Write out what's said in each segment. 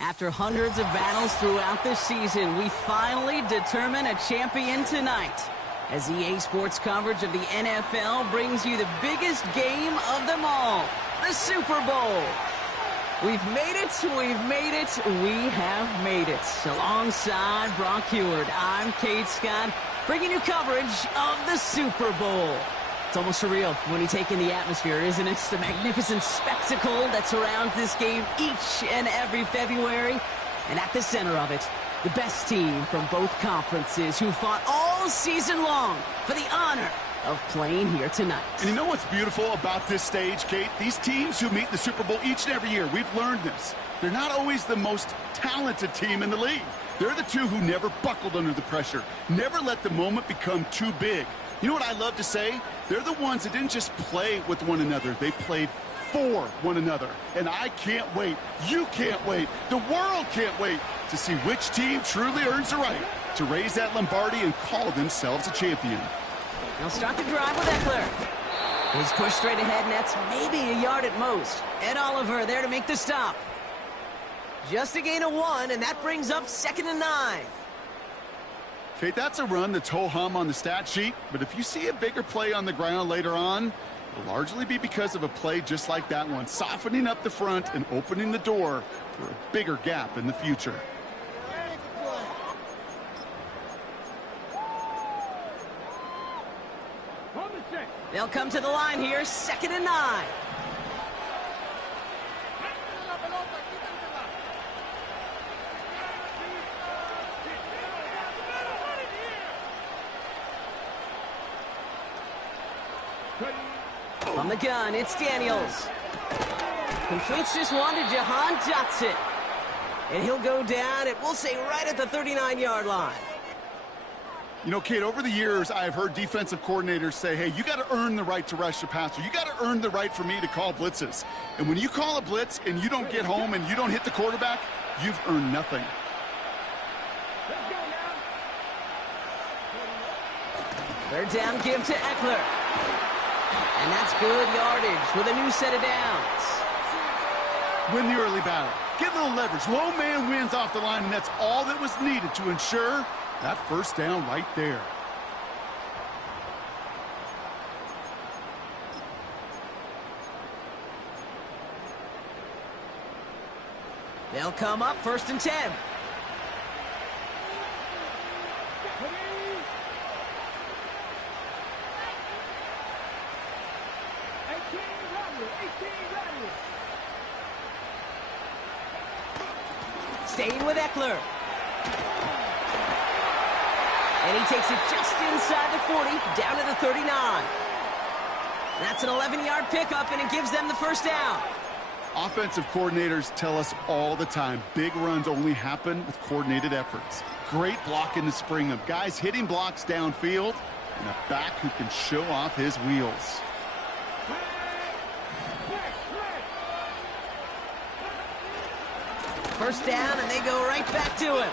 After hundreds of battles throughout the season, we finally determine a champion tonight. As EA Sports coverage of the NFL brings you the biggest game of them all, the Super Bowl. We've made it, we've made it, we have made it. Alongside Brock Heward, I'm Kate Scott, bringing you coverage of the Super Bowl. It's almost surreal when you take in the atmosphere, isn't it? It's the magnificent spectacle that surrounds this game each and every February. And at the center of it, the best team from both conferences who fought all season long for the honor of playing here tonight. And you know what's beautiful about this stage, Kate? These teams who meet the Super Bowl each and every year, we've learned this. They're not always the most talented team in the league. They're the two who never buckled under the pressure, never let the moment become too big. You know what I love to say? They're the ones that didn't just play with one another. They played for one another. And I can't wait. You can't wait. The world can't wait to see which team truly earns the right to raise that Lombardi and call themselves a champion. They'll start the drive with Eckler. He's pushed straight ahead, and that's maybe a yard at most. Ed Oliver there to make the stop. Just a gain of 1, and that brings up 2nd and 9. Kate, that's a run that's ho-hum on the stat sheet, but if you see a bigger play on the ground later on, it'll largely be because of a play just like that one, softening up the front and opening the door for a bigger gap in the future. They'll come to the line here, 2nd and 9. From the gun, it's Daniels. Completes this one to Jahan Dotson. And he'll go down, we'll say right at the 39-yard line. You know, Kate, over the years, I've heard defensive coordinators say, hey, you got to earn the right to rush the passer. You got to earn the right for me to call blitzes. And when you call a blitz and you don't get home and you don't hit the quarterback, you've earned nothing. Third down, give to Eckler. And that's good yardage with a new set of downs. Win the early battle. Get a little leverage. Low man wins off the line, and that's all that was needed to ensure that first down right there. They'll come up 1st and 10. Staying with Eckler. And he takes it just inside the 40, down to the 39. That's an 11-yard pickup, and it gives them the first down. Offensive coordinators tell us all the time, big runs only happen with coordinated efforts. Great blocking to spring them. Guys hitting blocks downfield, and a back who can show off his wheels. First down, and they go right back to him.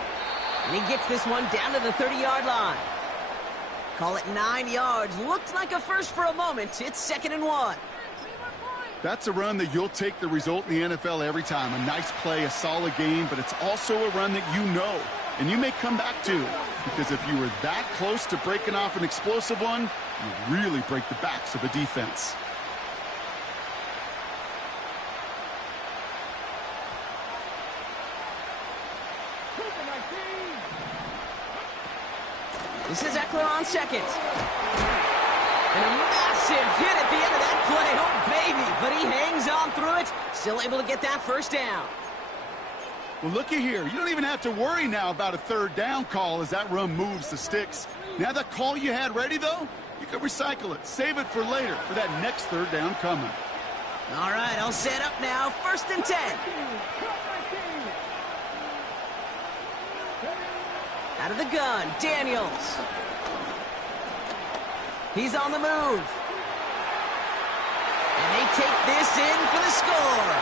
And he gets this one down to the 30-yard line. Call it 9 yards. Looked like a first for a moment. It's 2nd and 1. That's a run that you'll take the result in the NFL every time. A nice play, a solid game, but it's also a run that you know, and you may come back to. Because if you were that close to breaking off an explosive one, you really break the backs of a defense. This is Eckler on 2nd. And a massive hit at the end of that play. Oh, baby. But he hangs on through it. Still able to get that first down. Well, looky here. You don't even have to worry now about a 3rd down call as that run moves the sticks. Now that call you had ready, though, you can recycle it. Save it for later for that next 3rd down coming. All right, I'll set up now. 1st and 10. Out of the gun, Daniels. He's on the move. And they take this in for the score.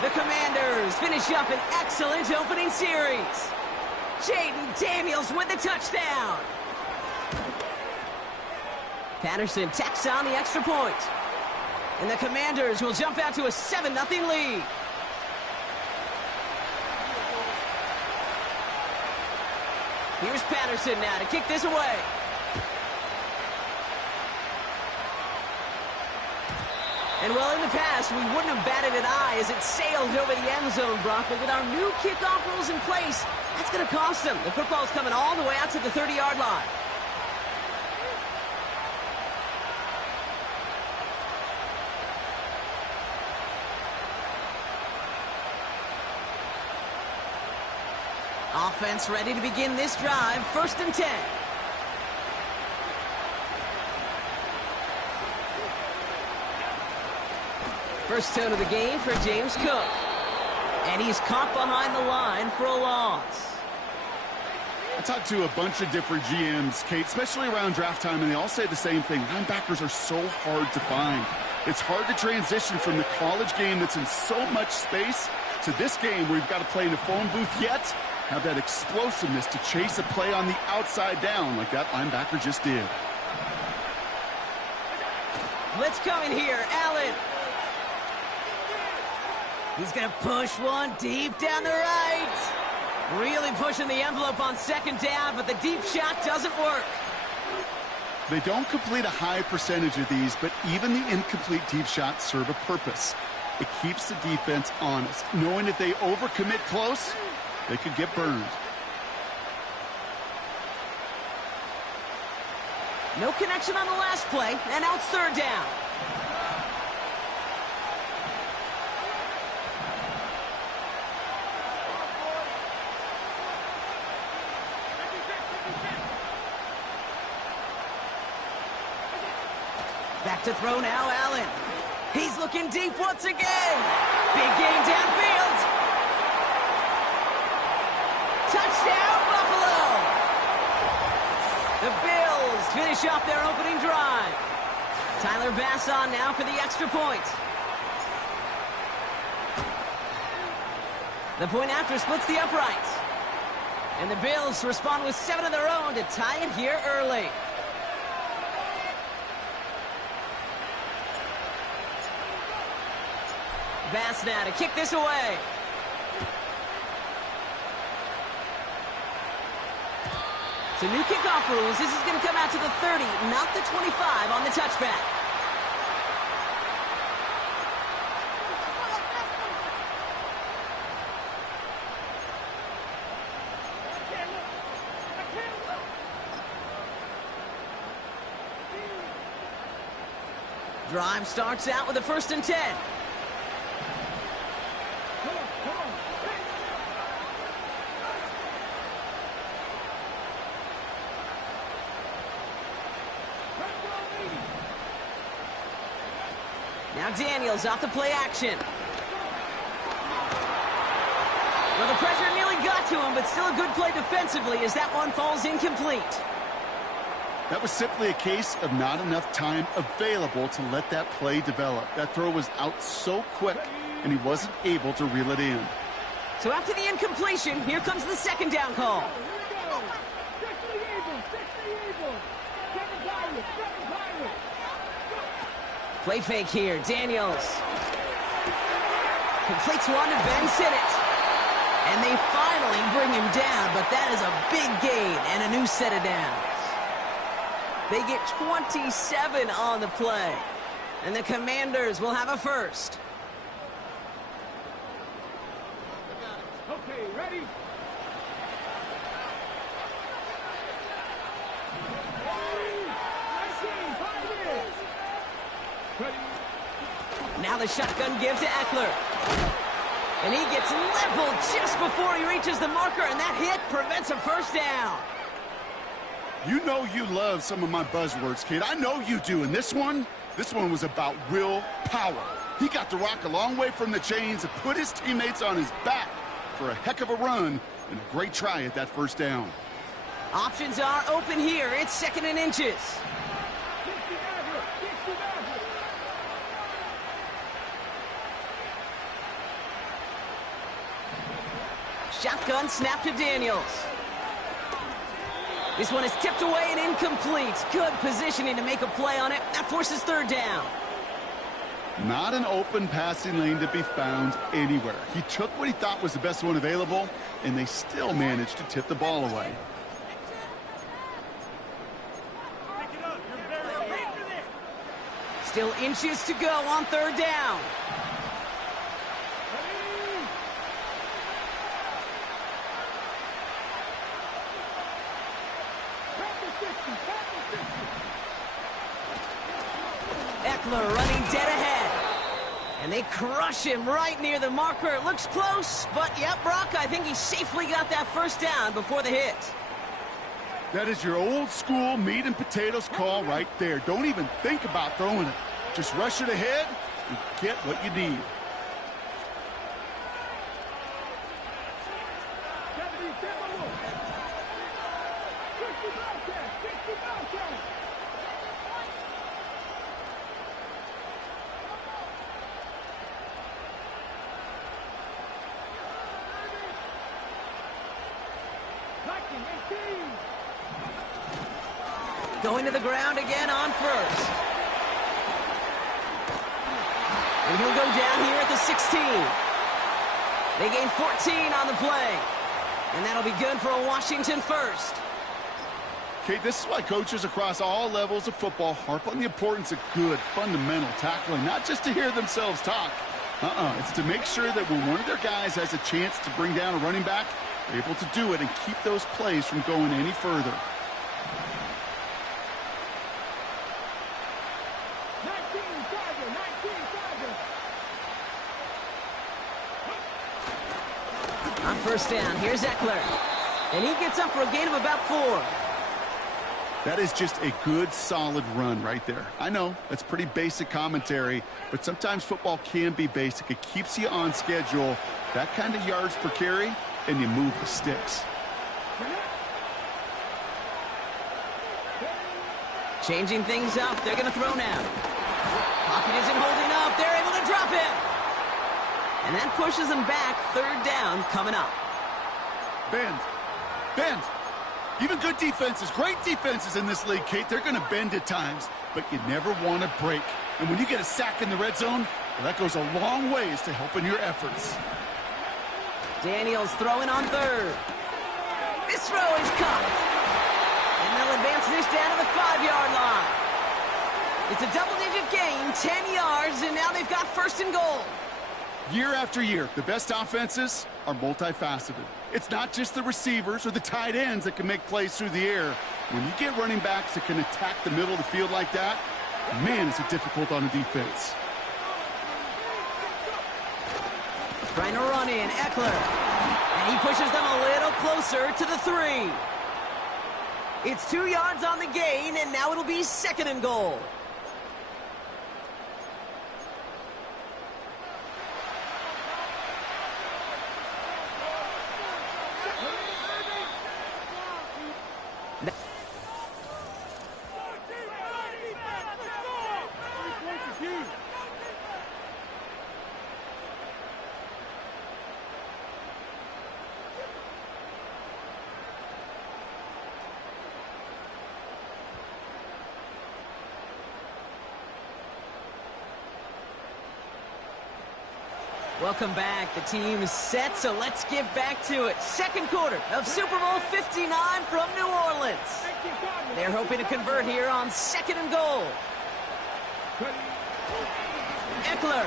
The Commanders finish up an excellent opening series. Jaden Daniels with the touchdown. Patterson tacks on the extra point. And the Commanders will jump out to a 7-0 lead. Here's Patterson now to kick this away. And well, in the past, we wouldn't have batted an eye as it sailed over the end zone, Brock. But with our new kickoff rules in place, that's going to cost them. The football's coming all the way out to the 30-yard line. Offense ready to begin this drive. 1st and 10. First down of the game for James Cook. And he's caught behind the line for a loss. I talked to a bunch of different GMs, Kate, especially around draft time, and they all say the same thing. Linebackers are so hard to find. It's hard to transition from the college game that's in so much space to this game where you've got to play in a phone booth, yet have that explosiveness to chase a play on the outside down like that linebacker just did. Blitz coming here. Allen. He's going to push one deep down the right. Really pushing the envelope on 2nd down, but the deep shot doesn't work. They don't complete a high percentage of these, but even the incomplete deep shots serve a purpose. It keeps the defense honest, knowing if they overcommit close, they could get burned. No connection on the last play, and now it's 3rd down. Back to throw now, Allen. He's looking deep once again. Big gain downfield. Touchdown, Buffalo. The Bills finish off their opening drive. Tyler Bass on now for the extra point. The point after splits the uprights. And the Bills respond with 7 of their own to tie it here early. Bass now to kick this away. So new kickoff rules. This is going to come out to the 30, not the 25 on the touchback. Drive starts out with a 1st and 10. Now Daniels off the play action. Well, the pressure nearly got to him, but still a good play defensively as that one falls incomplete. That was simply a case of not enough time available to let that play develop. That throw was out so quick, and he wasn't able to reel it in. So after the incompletion, here comes the 2nd down call. Play fake here, Daniels. Completes one to Ben Sinnott. And they finally bring him down, but that is a big gain and a new set of downs. They get 27 on the play. And the Commanders will have a first. Okay, ready? Now the shotgun give to Eckler. And he gets leveled just before he reaches the marker, and that hit prevents a 1st down. You know you love some of my buzzwords, kid. I know you do. And this one was about real power. He got the rock a long way from the chains and put his teammates on his back for a heck of a run and a great try at that 1st down. Options are open here. It's 2nd and inches. Shotgun snap to Daniels. This one is tipped away and incomplete. Good positioning to make a play on it. That forces 3rd down. Not an open passing lane to be found anywhere. He took what he thought was the best one available, and they still managed to tip the ball away. Still inches to go on third down. Eckler running dead ahead. And they crush him right near the marker. It looks close, but yep, Brock, I think he safely got that first down before the hit. That is your old school meat and potatoes call right there. Don't even think about throwing it. Just rush it ahead and get what you need. Going to the ground again on first. And he'll go down here at the 16. They gain 14 on the play. And that'll be good for a Washington first. Okay, this is why coaches across all levels of football harp on the importance of good, fundamental tackling, not just to hear themselves talk. It's to make sure that when one of their guys has a chance to bring down a running back, they're able to do it and keep those plays from going any further. On first down, here's Eckler. And he gets up for a gain of about 4. That is just a good, solid run right there. I know, that's pretty basic commentary, but sometimes football can be basic. It keeps you on schedule, that kind of yards per carry, and you move the sticks. Changing things up, they're going to throw now. Pocket isn't holding up, they're able to drop him. And that pushes them back, third down coming up. Bend. Bend. Even good defenses, great defenses in this league, Kate, they're going to bend at times, but you never want to break. And when you get a sack in the red zone, well, that goes a long ways to helping your efforts. Daniels throwing on third. This throw is caught. And they'll advance this down to the 5-yard line. It's a double-digit gain, 10 yards, and now they've got first and goal. Year after year, the best offenses are multifaceted. It's not just the receivers or the tight ends that can make plays through the air. When you get running backs that can attack the middle of the field like that, man, is it difficult on a defense. Trying to run in, Eckler. And he pushes them a little closer to the 3. It's 2 yards on the gain, and now it'll be second and goal. Welcome back. The team is set, so let's get back to it. Second quarter of Super Bowl 59 from New Orleans. They're hoping to convert here on second and goal. Eckler.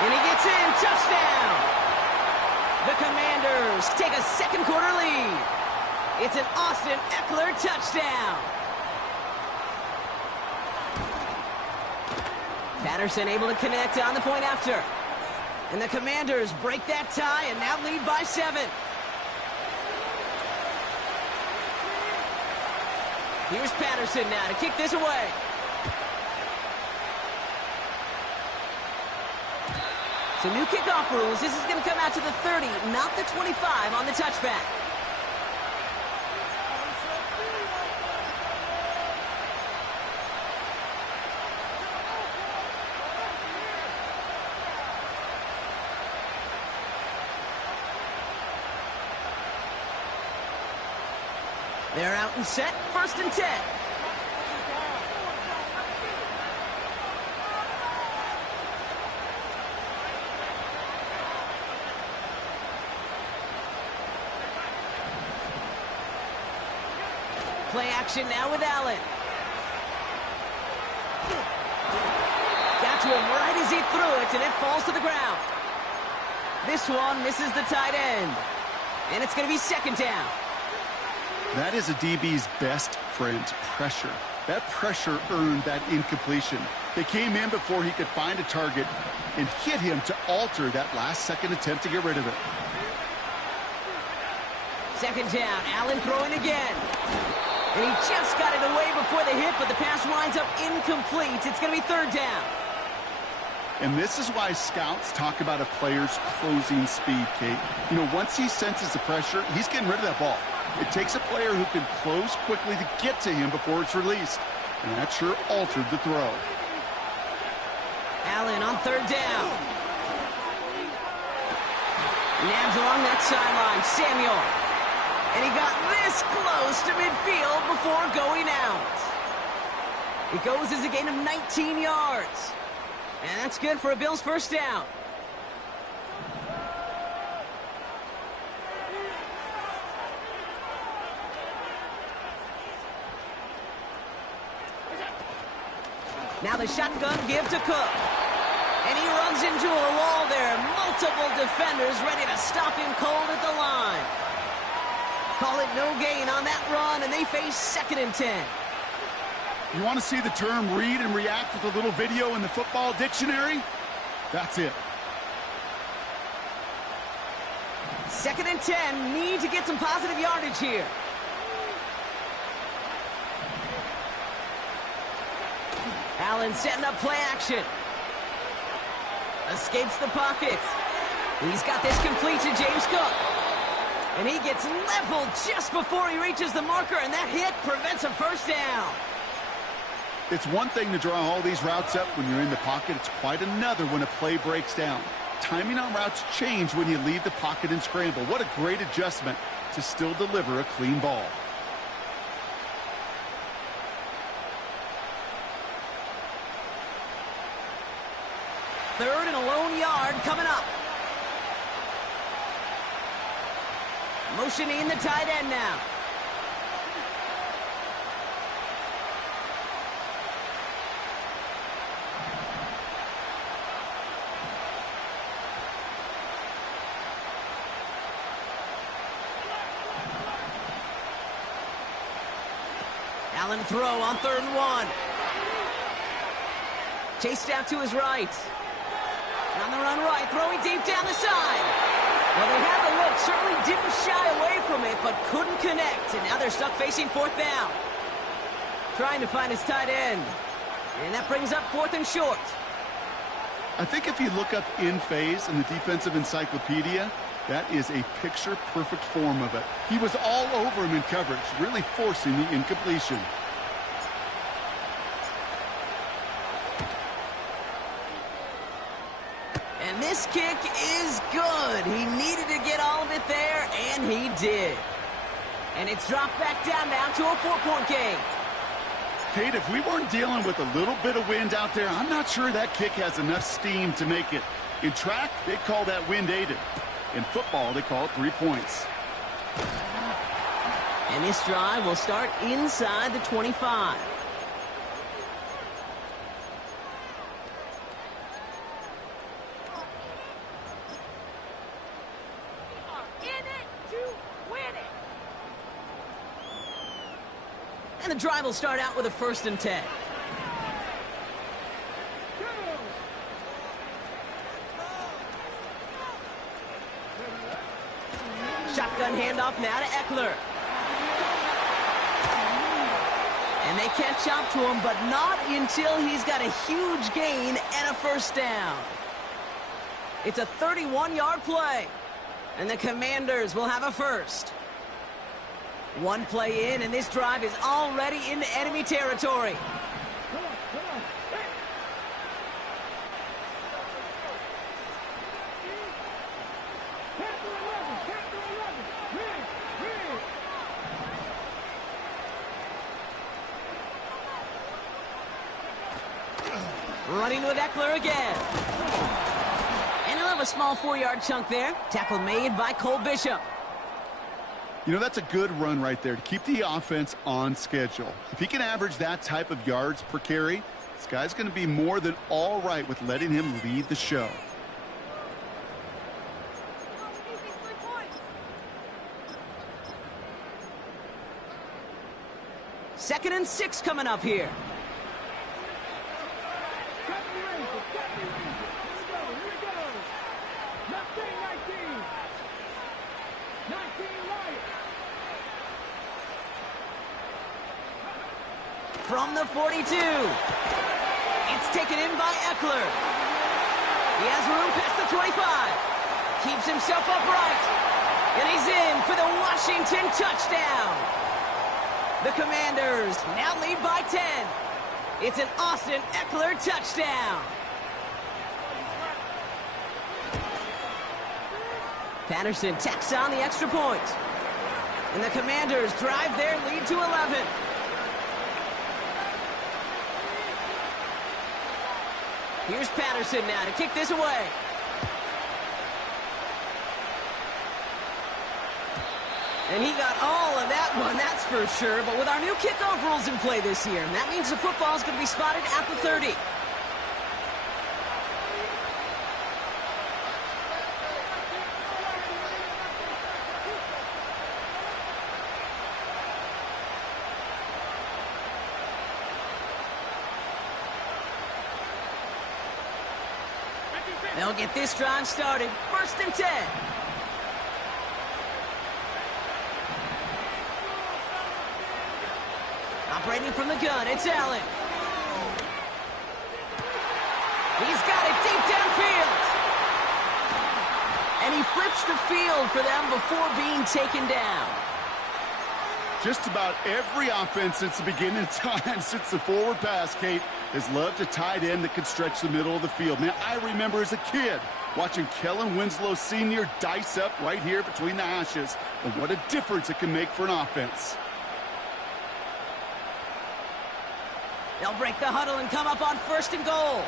And he gets in. Touchdown. The Commanders take a second quarter lead. It's an Austin Eckler touchdown. Patterson able to connect on the point after. And the Commanders break that tie and now lead by 7. Here's Patterson now to kick this away. So new kickoff rules. This is going to come out to the 30, not the 25 on the touchback. They're out and set, first and 10. Play action now with Allen. Got to him right as he threw it, and it falls to the ground. This one misses the tight end. And it's going to be second down. That is a DB's best friend, pressure. That pressure earned that incompletion. They came in before he could find a target and hit him to alter that last-second attempt to get rid of it. Second down, Allen throwing again. And he just got it away before the hit, but the pass winds up incomplete. It's going to be third down. And this is why scouts talk about a player's closing speed, Kate. You know, once he senses the pressure, he's getting rid of that ball. It takes a player who can close quickly to get to him before it's released. And that sure altered the throw. Allen on third down. Nabs along that sideline. Samuel. And he got this close to midfield before going out. It goes as a gain of 19 yards. And that's good for a Bills first down. Now the shotgun give to Cook. And he runs into a wall there. Multiple defenders ready to stop him cold at the line. Call it no gain on that run, and they face 2nd and 10. You want to see the term read and react with a little video in the football dictionary? That's it. 2nd and 10, need to get some positive yardage here. Allen setting up play action. Escapes the pocket. He's got this complete to James Cook. And he gets leveled just before he reaches the marker, and that hit prevents a first down. It's one thing to draw all these routes up when you're in the pocket. It's quite another when a play breaks down. Timing on routes change when you leave the pocket and scramble. What a great adjustment to still deliver a clean ball. Third and a lone yard coming up. Motioning the tight end now. Allen throw on 3rd and 1. Chased out to his right. On the run right, throwing deep down the side. Well, they had the look, certainly didn't shy away from it, but couldn't connect. And now they're stuck facing 4th down. Trying to find his tight end. And that brings up 4th and short. I think if you look up in phase in the defensive encyclopedia, that is a picture-perfect form of it. He was all over him in coverage, really forcing the incompletion. And this kick is good. He needed to get all of it there, and he did. And it's dropped back down now to a 4-point game. Kate, if we weren't dealing with a little bit of wind out there, I'm not sure that kick has enough steam to make it. In track, they call that wind aided. In football, they call it 3 points. And this drive will start inside the 25. And the drive will start out with a 1st and 10. Shotgun handoff now to Eckler. And they catch up to him, but not until he's got a huge gain and a first down. It's a 31-yard play. And the Commanders will have a first. One play in, and this drive is already into enemy territory. Running with Eckler again. And he'll have a small 4-yard chunk there. Tackle made by Cole Bishop. You know, that's a good run right there to keep the offense on schedule. If he can average that type of yards per carry, This guy's going to be more than all right with letting him lead the show. Second and 6 coming up here. From the 42. It's taken in by Eckler. He has room past the 25. Keeps himself upright. And he's in for the Washington touchdown. The Commanders now lead by 10. It's an Austin Eckler touchdown. Patterson tacks on the extra point. And the Commanders drive their lead to 11. Here's Patterson now to kick this away. And he got all of that one, that's for sure. But with our new kickoff rules in play this year, that means the football is going to be spotted at the 30. They'll get this drive started. First and 10. Operating from the gun, it's Allen. He's got it deep downfield. And he flips the field for them before being taken down. Just about every offense since the beginning of time, since the forward pass, Kate, has loved a tight end that can stretch the middle of the field. Man, I remember as a kid watching Kellen Winslow Sr. dice up right here between the hashes. And what a difference it can make for an offense. They'll break the huddle and come up on first and goal.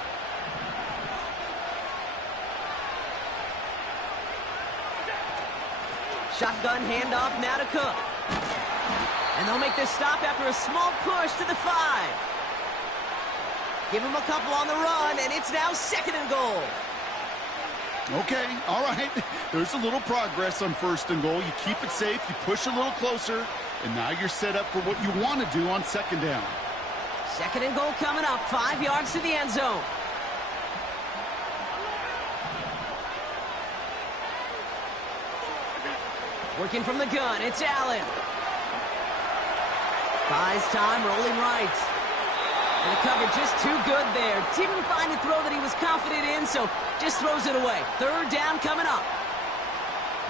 Shotgun handoff now to Cook. And they'll make this stop after a small push to the 5. Give him a couple on the run, and it's now second and goal. Okay, all right. There's a little progress on first and goal. You keep it safe, you push a little closer, and now you're set up for what you want to do on second down. Second and goal coming up, 5 yards to the end zone. Working from the gun, it's Allen. Buys time, rolling right. And the cover just too good there. Didn't find a throw that he was confident in, so just throws it away. Third down coming up.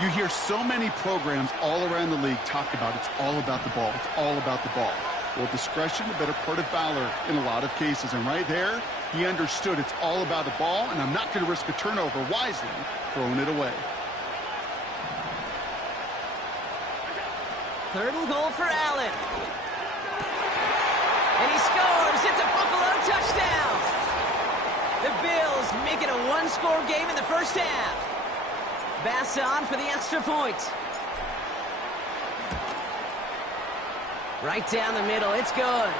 You hear so many programs all around the league talk about it's all about the ball. It's all about the ball. Well, discretion, the better part of valor in a lot of cases. And right there, he understood it's all about the ball, and I'm not going to risk a turnover wisely, throwing it away. Third and goal for Allen. And he scores. It's a Buffalo touchdown. The Bills make it a one-score game in the first half. Bass on for the extra point. Right down the middle. It's good.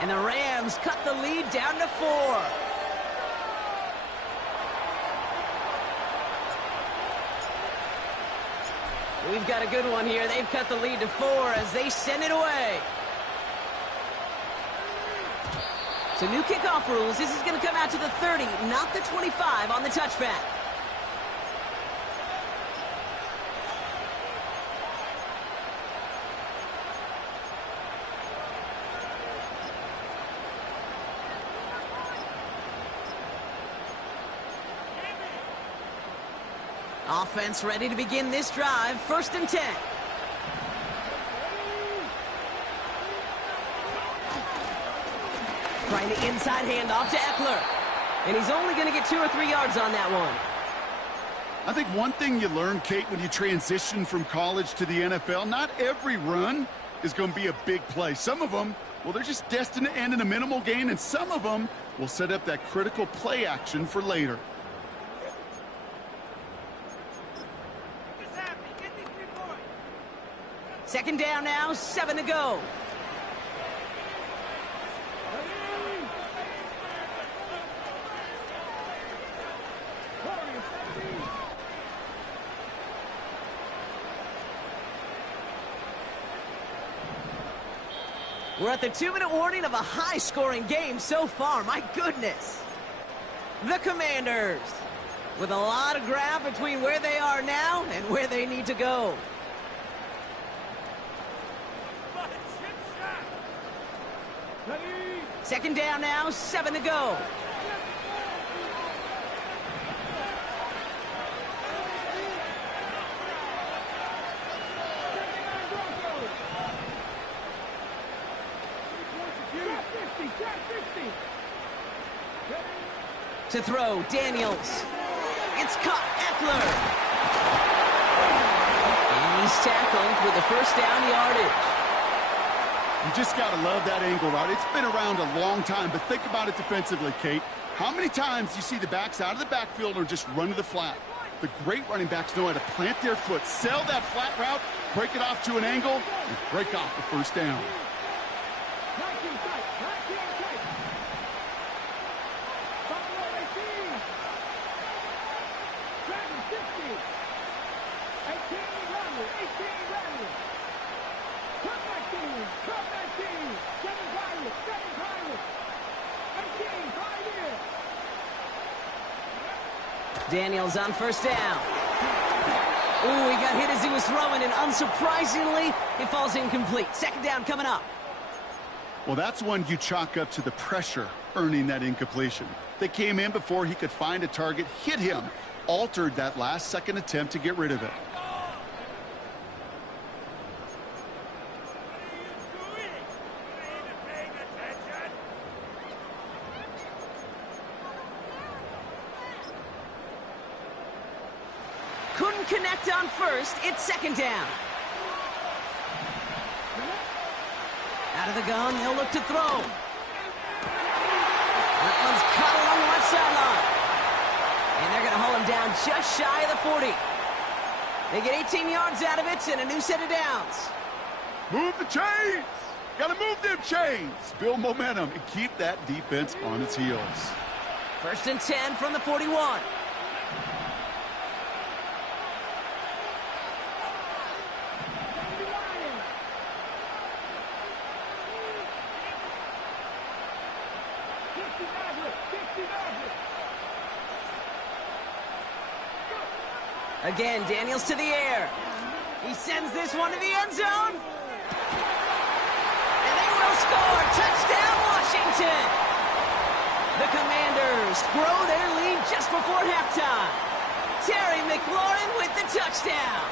And the Rams cut the lead down to 4. We've got a good one here. They've cut the lead to 4 as they send it away. So new kickoff rules. This is going to come out to the 30, not the 25 on the touchback. Offense ready to begin this drive. First and 10. Trying the inside handoff to Eckler. And he's only going to get 2 or 3 yards on that one. I think one thing you learn, Kate, when you transition from college to the NFL, not every run is going to be a big play. Some of them, well, they're just destined to end in a minimal gain, and some of them will set up that critical play action for later. Second down now, 7 to go. We're at the 2-minute warning of a high-scoring game so far. My goodness. The Commanders, with a lot of ground between where they are now and where they need to go. Second down now, 7 to go. To throw, Daniels. It's caught, Eckler. And he's tackled with the first down yardage. You just got to love that angle route. It's been around a long time, but think about it defensively, Kate. How many times do you see the backs out of the backfield or just run to the flat? The great running backs know how to plant their foot, sell that flat route, break it off to an angle, and break off the first down. Daniels on first down. Ooh, he got hit as he was throwing, and unsurprisingly, it falls incomplete. Second down coming up. Well, that's one you chalk up to the pressure earning that incompletion. They came in before he could find a target, hit him, altered that last-second attempt to get rid of it. Couldn't connect on first. It's second down. Out of the gun, they'll look to throw. That one's caught along the left sideline. And they're going to haul him down just shy of the 40. They get 18 yards out of it and a new set of downs. Move the chains! Got to move them chains! Build momentum and keep that defense on its heels. First and 10 from the 41. Again, Daniels to the air. He sends this one to the end zone. And they will score. Touchdown, Washington. The Commanders grow their lead just before halftime. Terry McLaurin with the touchdown.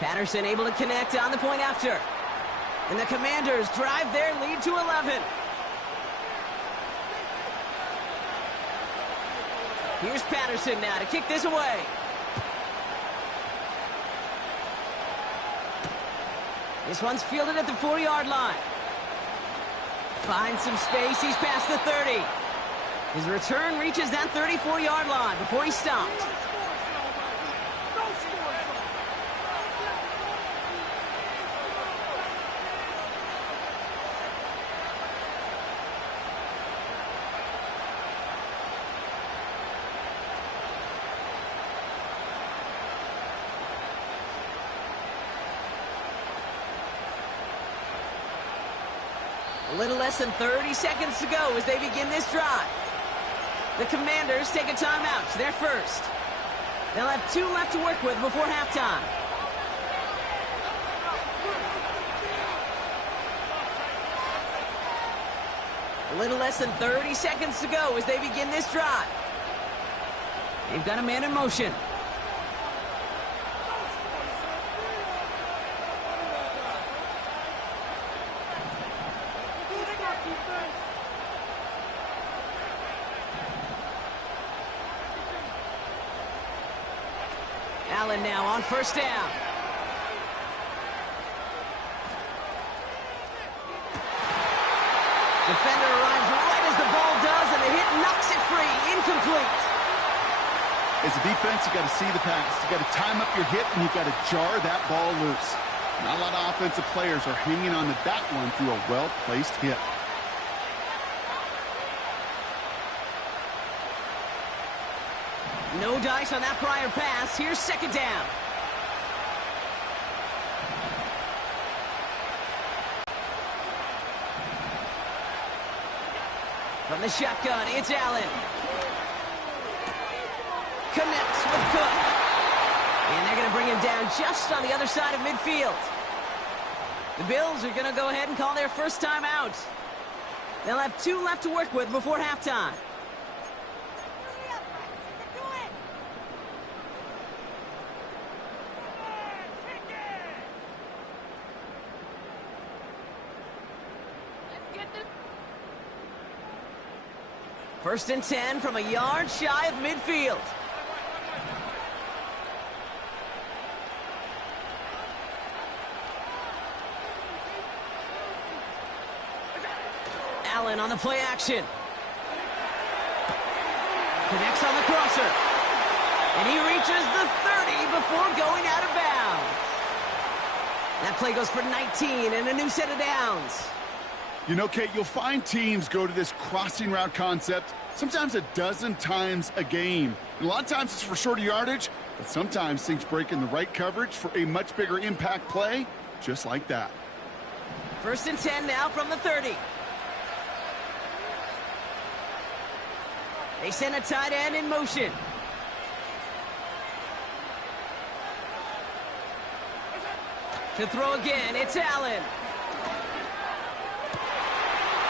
Patterson able to connect on the point after. And the Commanders drive their lead to 11. Here's Patterson now to kick this away. This one's fielded at the 4-yard line. Finds some space. He's past the 30. His return reaches that 34-yard line before he's stopped. A little less than 30 seconds to go as they begin this drive. The Commanders take a timeout. It's their first. They'll have 2 left to work with before halftime. A little less than 30 seconds to go as they begin this drive. They've got a man in motion. Allen now on first down. Defender arrives right as the ball does, and the hit knocks it free. Incomplete. As a defense, you got to see the pass. You got to time up your hit, and you got to jar that ball loose. Not a lot of offensive players are hanging on to that one through a well-placed hit. No dice on that prior pass. Here's second down. From the shotgun, it's Allen. Connects with Cook. And they're going to bring him down just on the other side of midfield. The Bills are going to go ahead and call their first time out. They'll have 2 left to work with before halftime. First and 10 from a yard shy of midfield. Allen on the play action. Connects on the crosser. And he reaches the 30 before going out of bounds. That play goes for 19 and a new set of downs. You know, Kate, you'll find teams go to this crossing route concept sometimes a dozen times a game. And a lot of times it's for shorter yardage, but sometimes things break in the right coverage for a much bigger impact play, just like that. First and 10 now from the 30. They send a tight end in motion. To throw again, it's Allen.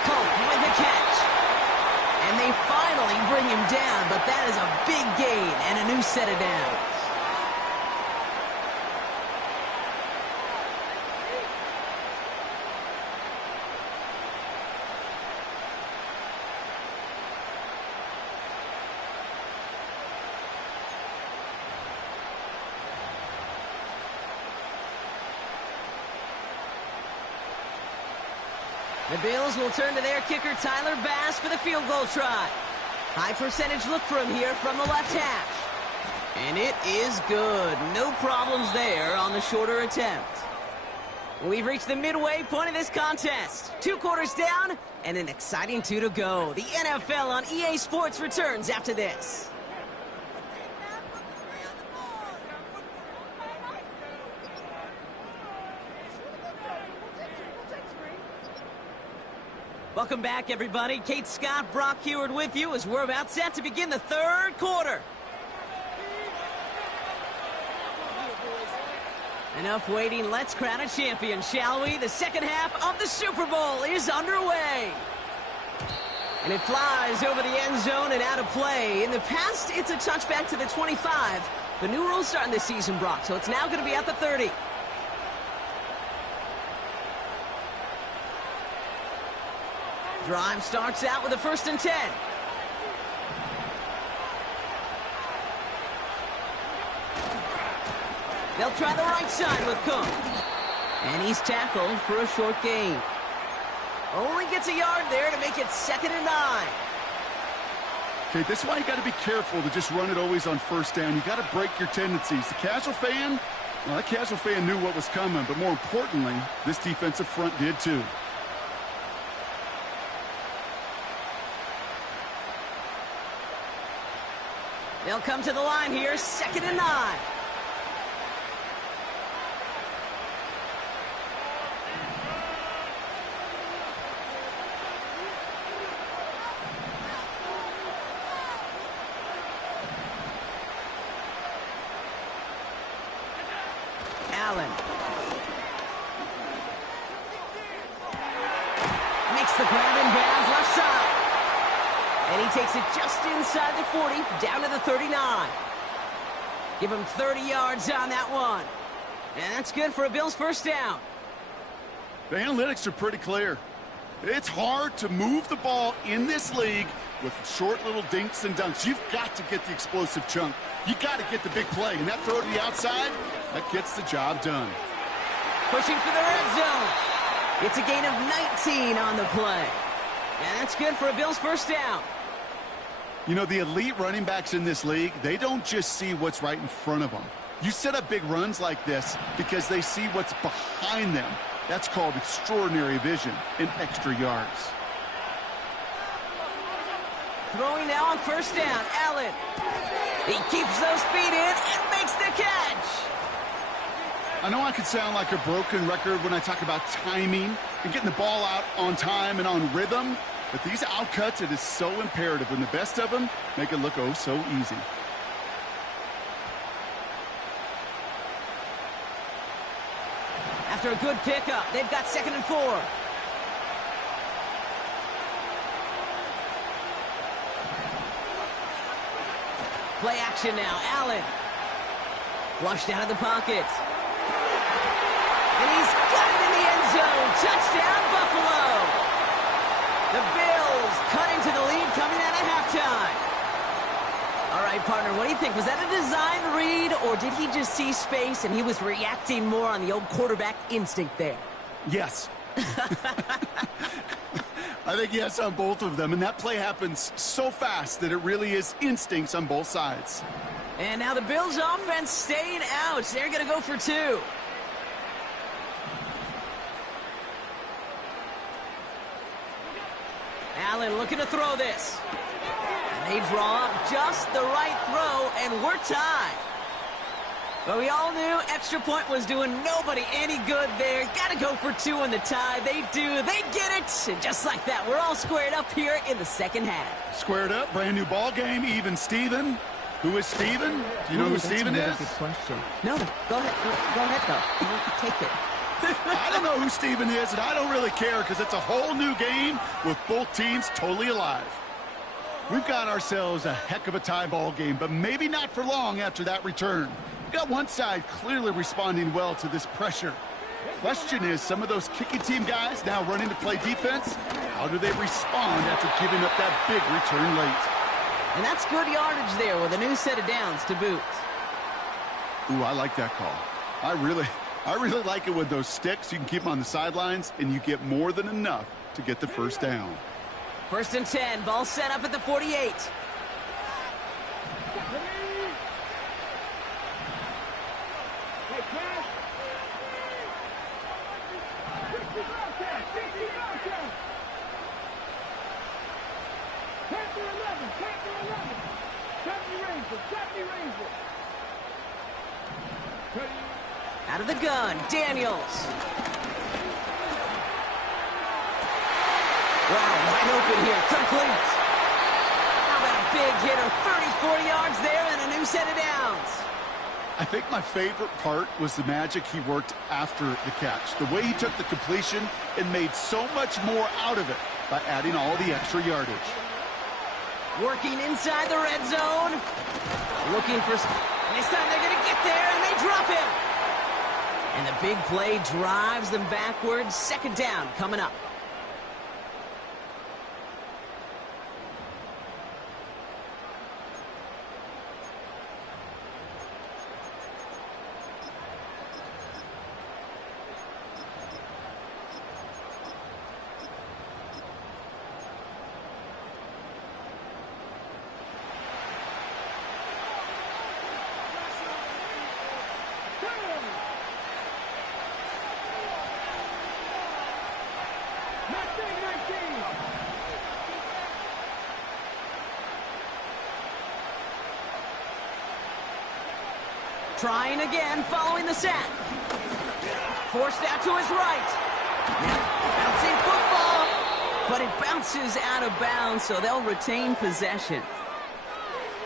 Cope with the catch. And they finally bring him down, but that is a big gain and a new set of downs. The Bills will turn to their kicker, Tyler Bass, for the field goal try. High percentage look for him here from the left hash. And it is good. No problems there on the shorter attempt. We've reached the midway point of this contest. 2 quarters down and an exciting 2 to go. The NFL on EA Sports returns after this. Welcome back, everybody. Kate Scott, Brock Heward with you as we're about set to begin the 3rd quarter. Enough waiting. Let's crown a champion, shall we? The second half of the Super Bowl is underway. And it flies over the end zone and out of play. In the past, it's a touchback to the 25. The new rules starting this season, Brock, so it's now going to be at the 30. Drive starts out with a 1st and 10. They'll try the right side with Cook. And he's tackled for a short gain. Only gets a yard there to make it 2nd and 9. Okay, this is why you got to be careful to just run it always on 1st down. You got to break your tendencies. The casual fan, well, that casual fan knew what was coming, but more importantly, this defensive front did too. They'll come to the line here, 2nd and 9. Allen. Makes the grab in bounds left side. And he takes it just inside the 40, down to the 39. Give him 30 yards on that one. And that's good for a Bills 1st down. The analytics are pretty clear. It's hard to move the ball in this league with short little dinks and dunks. You've got to get the explosive chunk. You got to get the big play. And that throw to the outside, that gets the job done. Pushing for the red zone. It's a gain of 19 on the play. And that's good for a Bills 1st down. You know, the elite running backs in this league, they don't just see what's right in front of them. You set up big runs like this because they see what's behind them. That's called extraordinary vision and extra yards. Throwing now on 1st down, Allen. He keeps those feet in and makes the catch. I know I could sound like a broken record when I talk about timing and getting the ball out on time and on rhythm, But these outcuts, it is so imperative when the best of them make it look oh so easy. After a good pickup, they've got 2nd and 4. Play action now. Allen. Flushed out of the pocket. And he's got it in the end zone. Touchdown, Buffalo. The Bills cutting to the lead coming out of halftime. All right, partner, what do you think? Was that a design read, or did he just see space and he was reacting more on the old quarterback instinct there? Yes. I think yes on both of them, and that play happens so fast that it really is instincts on both sides. And now the Bills offense staying out. They're going to go for 2. Allen looking to throw this. And they draw up just the right throw, and we're tied. But we all knew extra point was doing nobody any good there. Got to go for 2 in the tie. They do. They get it. And just like that, we're all squared up here in the second half. Squared up, brand new ball game, even Steven. Who is Steven? Do you know who Steven is? Good question. No, go ahead. Go ahead, though. Take it. I don't know who Steven is, and I don't really care because it's a whole new game with both teams totally alive. We've got ourselves a heck of a tie ball game, but maybe not for long after that return. We've got one side clearly responding well to this pressure. Question is, some of those kicking team guys now running to play defense, how do they respond after giving up that big return late? And that's good yardage there with a new set of downs to boot. Ooh, I like that call. I really like it with those sticks. You can keep them on the sidelines, and you get more than enough to get the first down. 1st and 10, ball set up at the 48. Out of the gun, Daniels. Wow, wide open here, complete. How about a big hitter, 30, 40 yards there and a new set of downs. I think my favorite part was the magic he worked after the catch. The way he took the completion and made so much more out of it by adding all the extra yardage. Working inside the red zone. Looking for... This time they're going to get there, and they drop him. And the big play drives them backwards. 2nd down coming up. Trying again, following the sack. Forced out to his right. Bouncing football. But it bounces out of bounds, so they'll retain possession.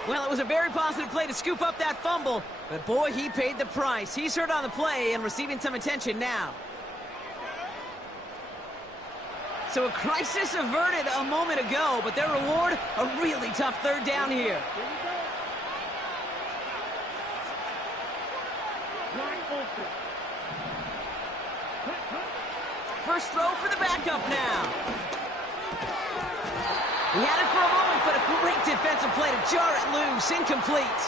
Well, it was a very positive play to scoop up that fumble. But boy, he paid the price. He's hurt on the play and receiving some attention now. So a crisis averted a moment ago, but their reward, a really tough 3rd down here. First throw for the backup now. He had it for a moment, but a great defensive play to jar it loose. Incomplete.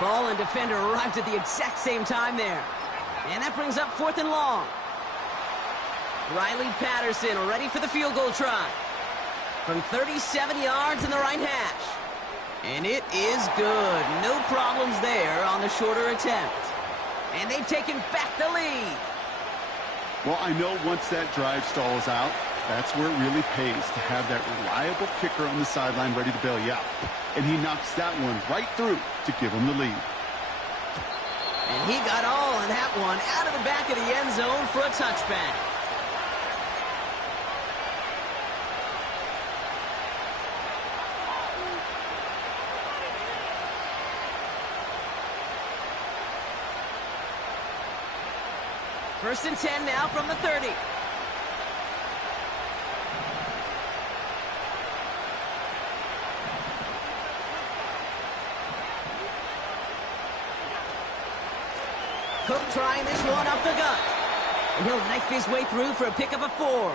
Ball and defender arrived at the exact same time there. And that brings up 4th and long. Riley Patterson ready for the field goal try. From 37 yards in the right hash. And it is good. No problems there on the shorter attempt. And they've taken back the lead. Well, I know once that drive stalls out, that's where it really pays to have that reliable kicker on the sideline ready to bail you out. And he knocks that one right through to give him the lead. And he got all on that one out of the back of the end zone for a touchback. First and 10 now from the 30. Cook trying this one up the gut. And he'll knife his way through for a pickup of 4.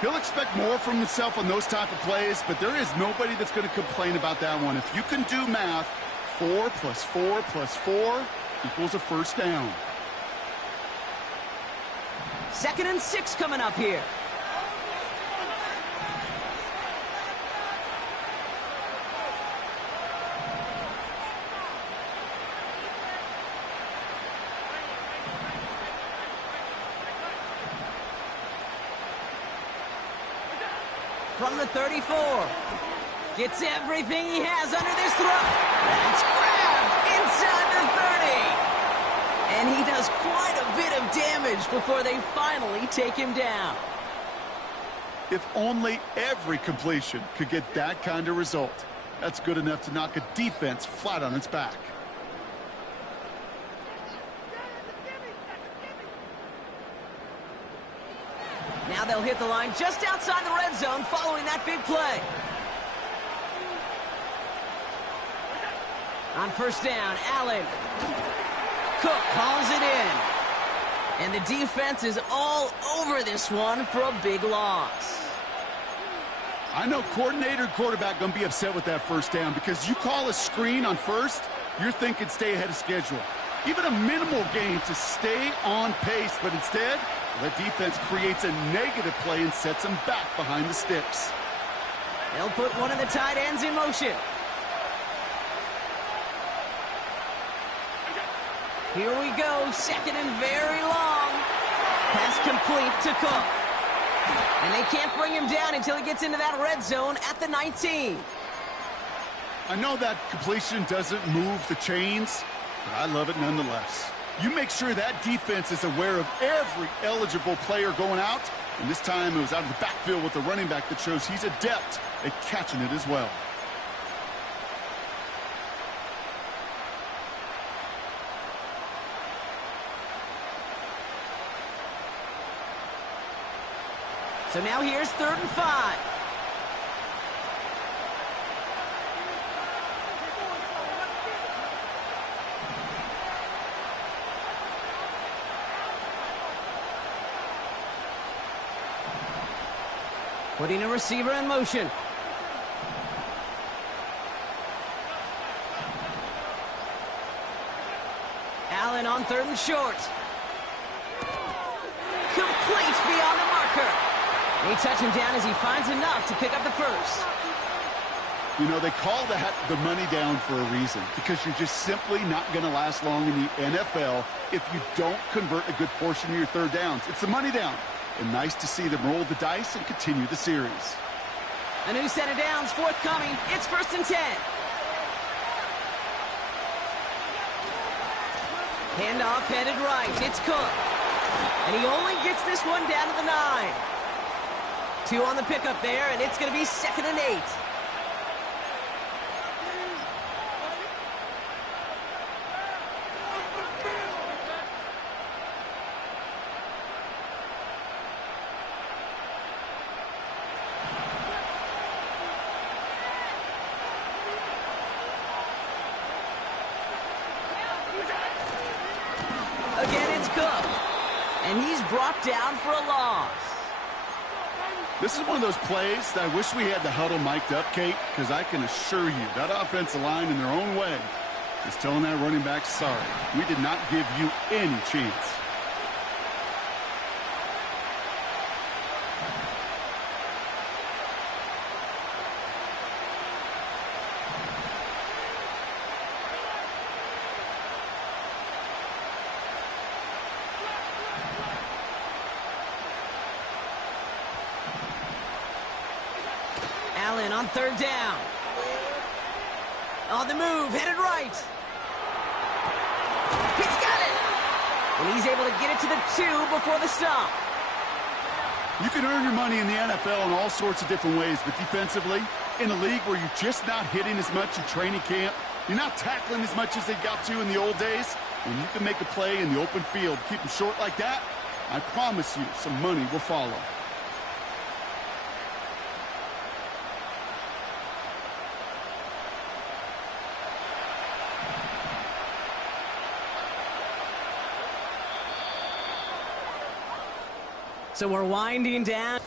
He'll expect more from himself on those type of plays, but there is nobody that's going to complain about that one. If you can do math, 4 plus 4 plus 4 equals a first down. Second and 6 coming up here. From the 34. Gets everything he has under this throw. That's grabbed inside the 30. And he does quite a bit of damage before they finally take him down. If only every completion could get that kind of result. That's good enough to knock a defense flat on its back. Now they'll hit the line just outside the red zone following that big play. On first down, Allen. Cook calls it in. And the defense is all over this one for a big loss. I know coordinator and quarterback going to be upset with that first down because you call a screen on first, you're thinking stay ahead of schedule. Even a minimal gain to stay on pace, but instead, the defense creates a negative play and sets them back behind the sticks. They'll put one of the tight ends in motion. Here we go, second and very long. Pass complete to Cook. And they can't bring him down until he gets into that red zone at the 19. I know that completion doesn't move the chains, but I love it nonetheless. You make sure that defense is aware of every eligible player going out, and this time it was out of the backfield with the running back that shows he's adept at catching it as well. So now here's 3rd and 5. Putting a receiver in motion. Allen on 3rd and short. Complete beyond the marker. They touch him down as he finds enough to pick up the first. You know, they call that the money down for a reason, because you're just simply not going to last long in the NFL if you don't convert a good portion of your 3rd downs. It's the money down. And nice to see them roll the dice and continue the series. A new set of downs forthcoming. It's 1st and 10. Handoff headed right. It's Cook. And he only gets this one down to the 9. 2 on the pickup there, and it's going to be 2nd and 8. Again, it's Cook. And he's brought down for a loss. This is one of those plays that I wish we had the huddle mic'd up, Kate, because I can assure you that offensive line in their own way is telling that running back, sorry, we did not give you any chance. Allen on 3rd down. On the move, headed right. He's got it. And he's able to get it to the 2 before the stop. You can earn your money in the NFL in all sorts of different ways, but defensively, in a league where you're just not hitting as much in training camp, you're not tackling as much as they got to in the old days, When you can make a play in the open field, keep them short like that, I promise you some money will follow. So we're winding down.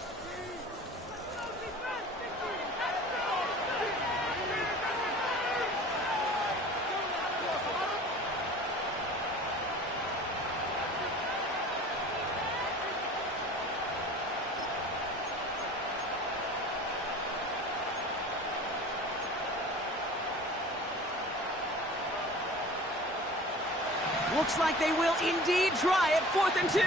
Looks like they will indeed try it. 4th and 2.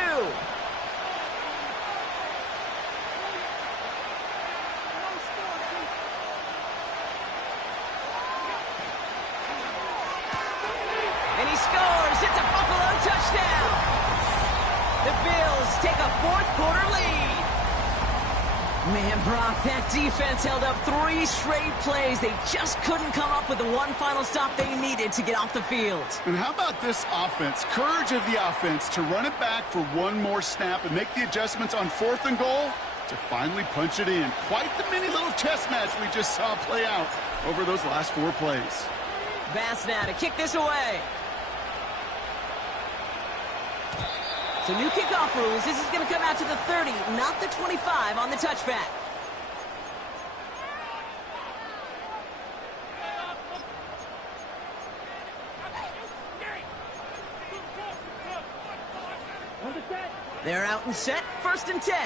And he scores. It's a Buffalo touchdown. The Bills take a 4th quarter lead. Man, Brock, that defense held up 3 straight plays. They just couldn't come up with the one final stop they needed to get off the field. And how about this offense? Courage of the offense to run it back for one more snap and make the adjustments on 4th and goal to finally punch it in. Quite the mini little chess match we just saw play out over those last 4 plays. Bass now to kick this away. So new kickoff rules. This is going to come out to the 30, not the 25 on the touchback. They're out and set. 1st and 10.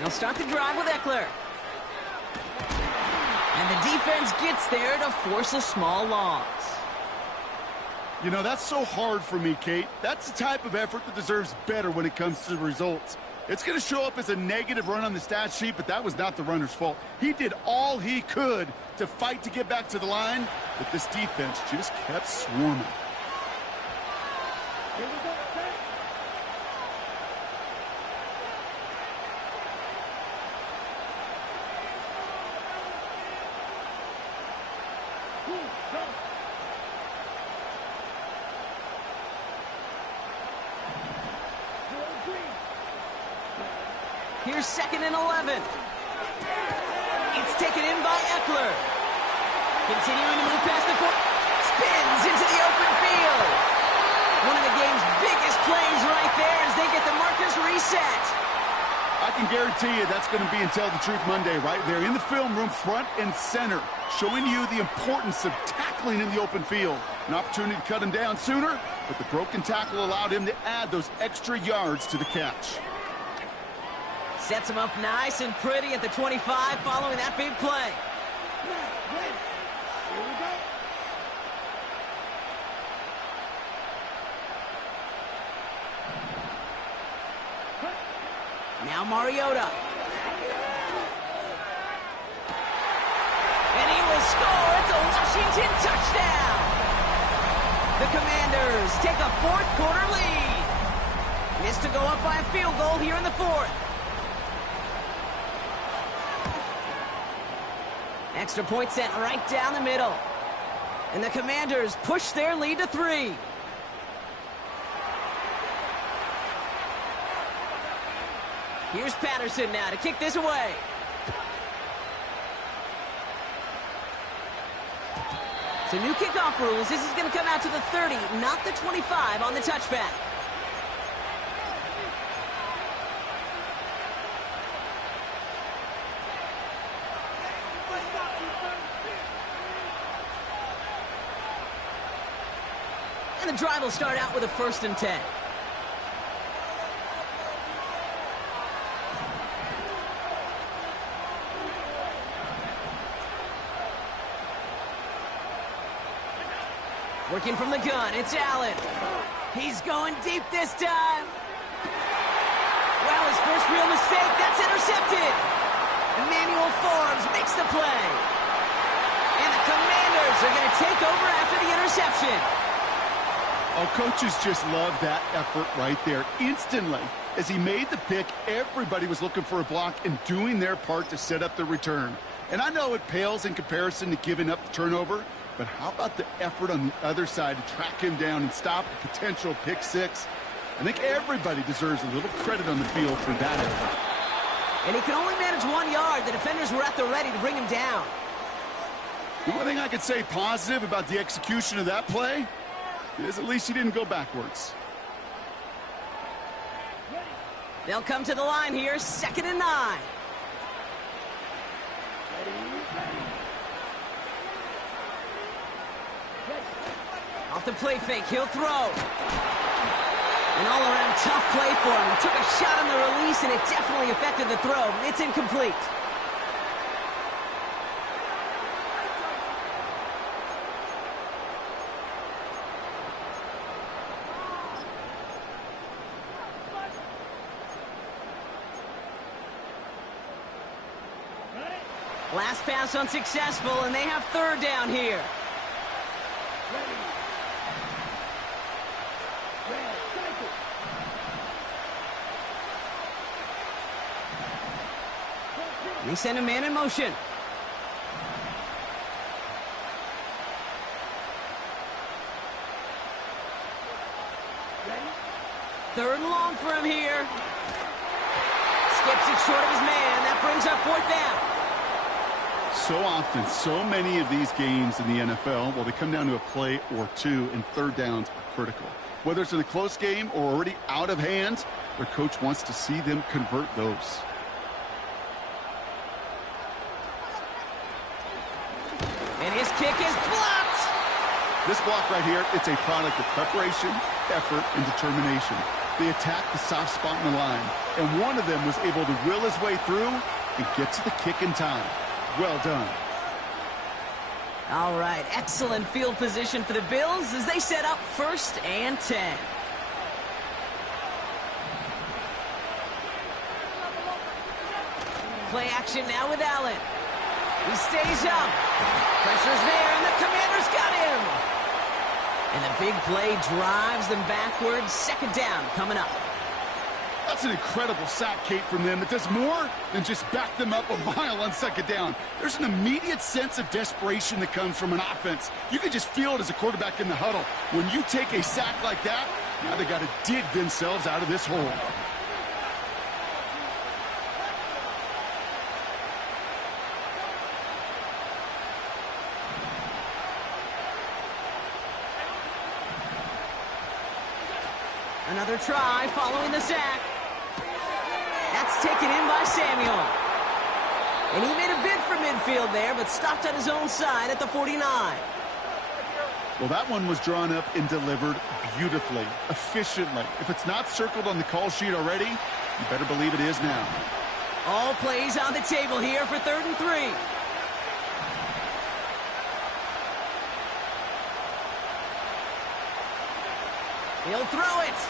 They'll start the drive with Eckler. And the defense gets there to force a small loss. You know, that's so hard for me, Kate. That's the type of effort that deserves better when it comes to the results. It's going to show up as a negative run on the stat sheet, but that was not the runner's fault. He did all he could to fight to get back to the line, but this defense just kept swarming. Here we go. Here's 2nd and 11. It's taken in by Eckler. Continuing to move past the court. Spins into the open field. One of the game's biggest plays right there as they get the markers reset. I can guarantee you that's going to be in Tell the Truth Monday right there in the film room, front and center, showing you the importance of tackling in the open field. An opportunity to cut him down sooner, but the broken tackle allowed him to add those extra yards to the catch. Sets him up nice and pretty at the 25 following that big play. Now Mariota. And he will score. It's a Washington touchdown. The Commanders take a 4th quarter lead. Missed to go up by a field goal here in the 4th. Extra point sent right down the middle. And the Commanders push their lead to 3. Here's Patterson now to kick this away. So new kickoff rules. This is going to come out to the 30, not the 25 on the touchback. And the drive will start out with a 1st and 10. Working from the gun, it's Allen. He's going deep this time. Well, his first real mistake, that's intercepted. Emmanuel Forbes makes the play. And the Commanders are going to take over after the interception. Our coaches just love that effort right there. Instantly, as he made the pick, everybody was looking for a block and doing their part to set up the return. And I know it pales in comparison to giving up the turnover, but how about the effort on the other side to track him down and stop a potential pick six? I think everybody deserves a little credit on the field for that effort. And he can only manage 1 yard. The defenders were at the ready to bring him down. The one thing I could say positive about the execution of that play is at least he didn't go backwards. They'll come to the line here, 2nd and 9. Off the play fake, he'll throw. An all-around tough play for him. He took a shot on the release, and it definitely affected the throw. It's incomplete. Last pass unsuccessful, and they have 3rd down here. They send a man in motion. Third and long for him here. Skips it short of his man. That brings up 4th down. So often, so many of these games in the NFL, well, they come down to a play or two, and 3rd downs are critical. Whether it's in a close game or already out of hand, their coach wants to see them convert those. And his kick is blocked. This block right here, it's a product of preparation, effort, and determination. They attacked the soft spot in the line, and one of them was able to will his way through and get to the kick in time. Well done. All right, excellent field position for the Bills as they set up 1st and 10. Play action now with Allen. He stays up. Pressure's there, and the Commanders got him. And the big play drives them backwards. 2nd down coming up. That's an incredible sack, Kate, from them. It does more than just back them up a mile on 2nd down. There's an immediate sense of desperation that comes from an offense. You can just feel it as a quarterback in the huddle. When you take a sack like that, now they got to dig themselves out of this hole. Another try following the sack. That's taken in by Samuel. And he made a bid for midfield there, but stopped on his own side at the 49. Well, that one was drawn up and delivered beautifully, efficiently. If it's not circled on the call sheet already, you better believe it is now. All plays on the table here for 3rd and 3. He'll throw it.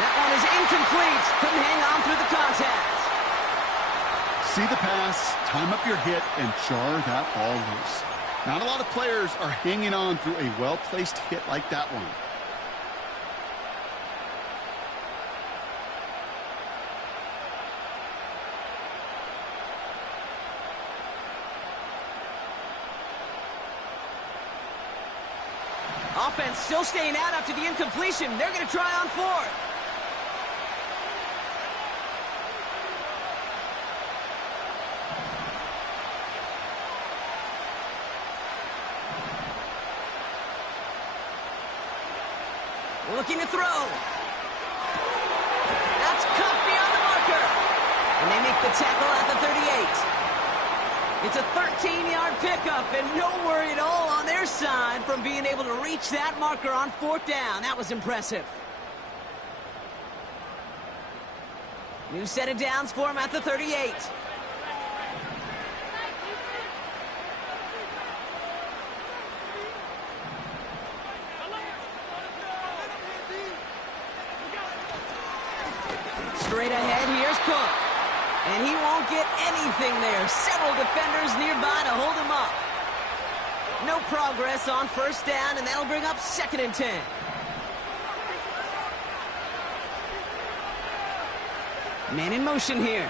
That one is incomplete. Couldn't hang on through the contact. See the pass, time up your hit, and jar that ball loose. Not a lot of players are hanging on through a well-placed hit like that one. Offense still staying out after the incompletion. They're going to try on 4th. Looking to throw. That's cut beyond the marker. And they make the tackle at the 38. It's a 13-yard pickup, and no worry at all on their side from being able to reach that marker on 4th down. That was impressive. New set of downs for him at the 38. Straight ahead, here's Cook. And he won't get anything there. Several defenders nearby to hold him up. No progress on 1st down, and that'll bring up 2nd and 10. Man in motion here.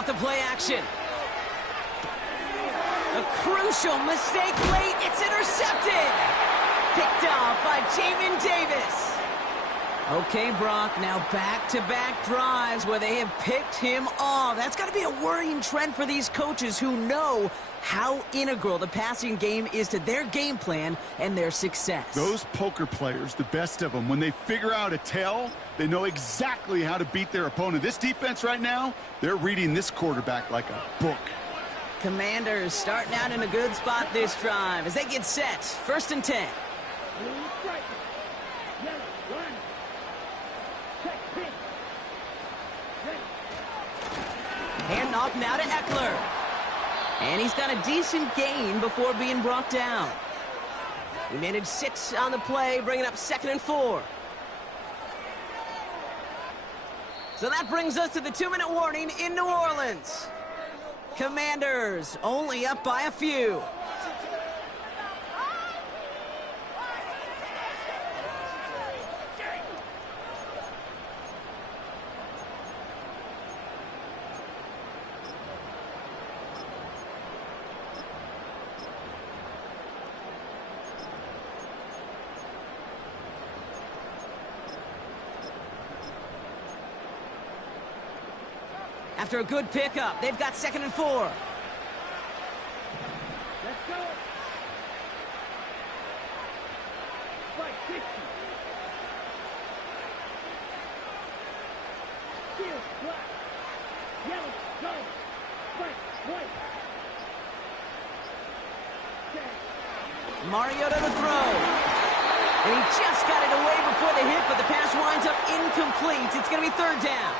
off the play action. A crucial mistake late. It's intercepted. Picked off by Jamin Davis. Okay, Brock, now back-to-back drives where they have picked him off. That's got to be a worrying trend for these coaches who know how integral the passing game is to their game plan and their success. Those poker players, the best of them, when they figure out a tell, they know exactly how to beat their opponent. This defense right now, they're reading this quarterback like a book. Commanders starting out in a good spot this drive as they get set. 1st and 10. Hand off now to Eckler. And he's got a decent gain before being brought down. He managed 6 on the play, bringing up 2nd and 4. So that brings us to the 2-minute warning in New Orleans. Commanders only up by a few. After a good pickup, they've got 2nd and 4. Let's go. Fight 60. Steel, black. Yellow, go. Fight, white. Mariota to throw. And he just got it away before the hit, but the pass winds up incomplete. It's going to be 3rd down.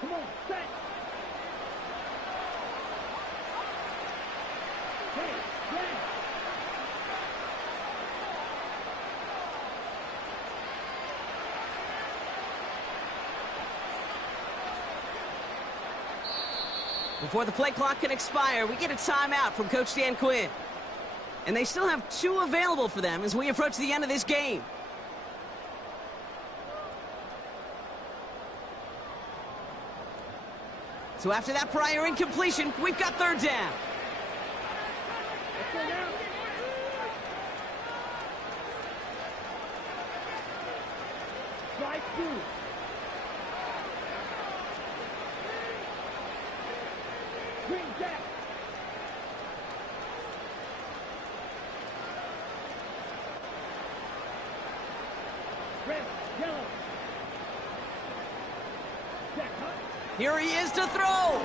Come on, set. Hey, yeah. Before the play clock can expire, we get a timeout from Coach Dan Quinn. And they still have 2 available for them as we approach the end of this game. So after that prior incompletion, we've got 3rd down. Let's go now. Drive through. Bring back. Red, yellow. Jack, huh? Here he is to throw.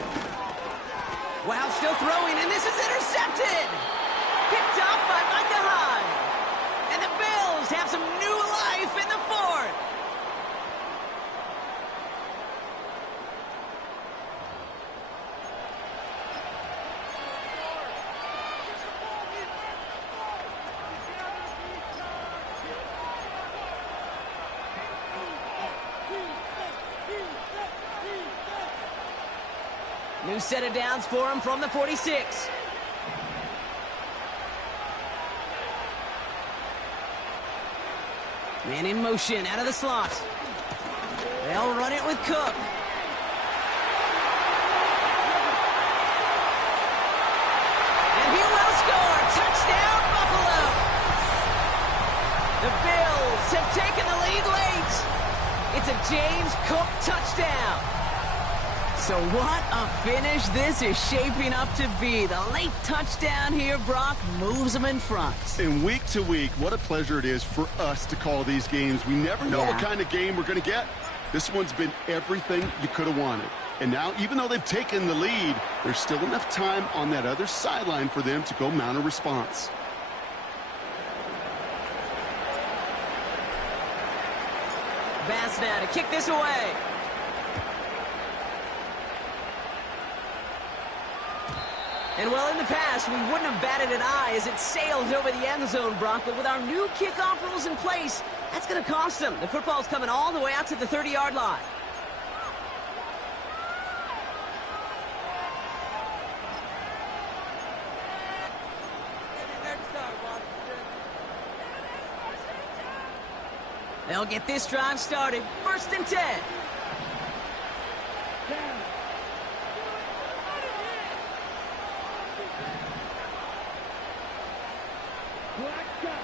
Wow, still throwing, and this is intercepted. Picked up by Micah Hyde. And the Bills have some new life in the 4th. New set of downs for him from the 46. Man in motion out of the slot. They'll run it with Cook. And he will score. Touchdown, Buffalo. The Bills have taken the lead late. It's a James Cook touchdown. So what a finish this is shaping up to be. The late touchdown here, Brock, moves them in front. And week to week, what a pleasure it is for us to call these games. We never know what kind of game we're going to get. This one's been everything you could have wanted. And now, even though they've taken the lead, there's still enough time on that other sideline for them to go mount a response. Bass now to kick this away. And well, in the past, we wouldn't have batted an eye as it sails over the end zone, Brock. But with our new kickoff rules in place, that's going to cost them. The football's coming all the way out to the 30-yard line. They'll get this drive started. 1st and 10. Down. Black shot.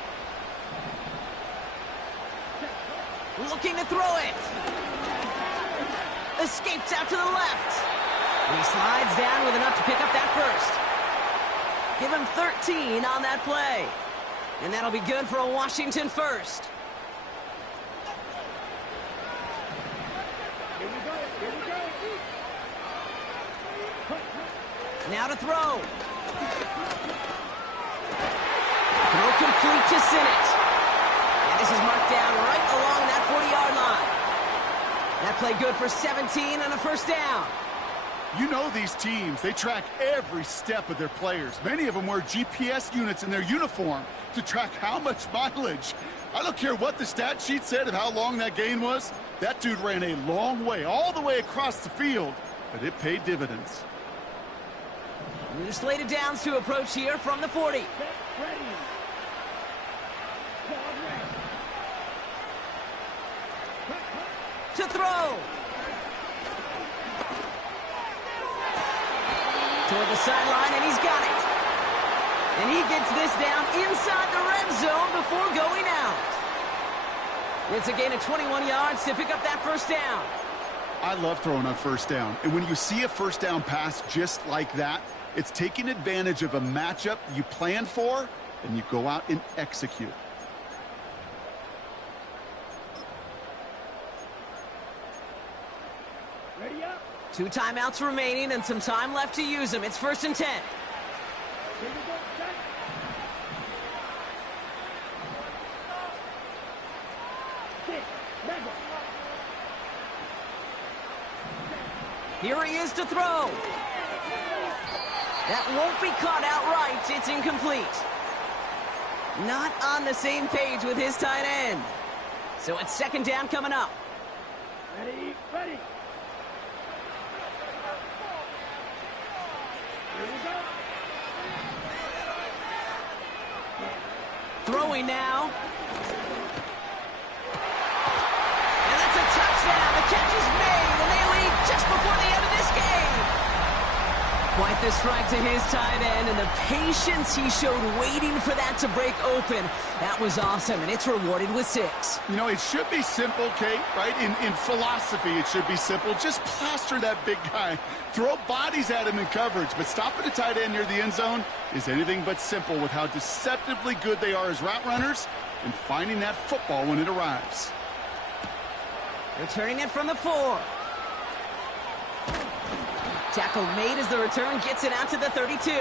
Looking to throw it. Escapes out to the left. And he slides down with enough to pick up that first. Give him 13 on that play. And that'll be good for a Washington first. Here we go. Here we go. Now to throw. Throw complete to Sinnott. And this is marked down right along that 40-yard line. That play good for 17 and a first down. You know these teams, they track every step of their players. Many of them wear GPS units in their uniform to track how much mileage. I don't care what the stat sheet said of how long that gain was. That dude ran a long way, all the way across the field, but it paid dividends. New slated downs to approach here from the 40. Set ready. Squad ready. To throw. Toward the sideline, and he's got it. And he gets this down inside the red zone before going out. It's a gain of 21 yards to pick up that first down. I love throwing on first down. And when you see a first down pass just like that, it's taking advantage of a matchup you planned for, and you go out and execute. Ready up. 2 timeouts remaining and some time left to use them. It's 1st and 10. Here we go. Set. Six. Mega. Here he is to throw. That won't be caught outright. It's incomplete. Not on the same page with his tight end. So it's 2nd down coming up. Ready. Ready. Here we go. Throwing now. And that's a touchdown. The catch is made, and they lead just before the end of this game. Quite the strike to his tight end, and the patience he showed waiting for that to break open. That was awesome, and it's rewarded with 6. You know, it should be simple, Kate, right? In philosophy, it should be simple. Just plaster that big guy. Throw bodies at him in coverage, but stopping a tight end near the end zone is anything but simple with how deceptively good they are as route runners and finding that football when it arrives. Returning it from the 4. Tackle made as the return gets it out to the 32.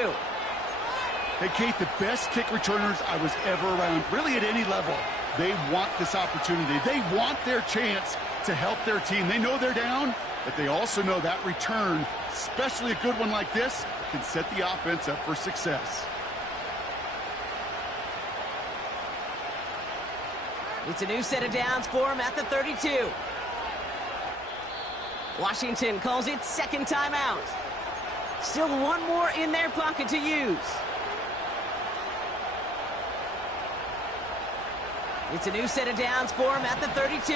Hey, Kate, the best kick returners I was ever around, really at any level, they want this opportunity. They want their chance to help their team. They know they're down, but they also know that return, especially a good one like this, can set the offense up for success. It's a new set of downs for him at the 32. Washington calls it 2nd timeout. Still one more in their pocket to use. It's a new set of downs for him at the 32.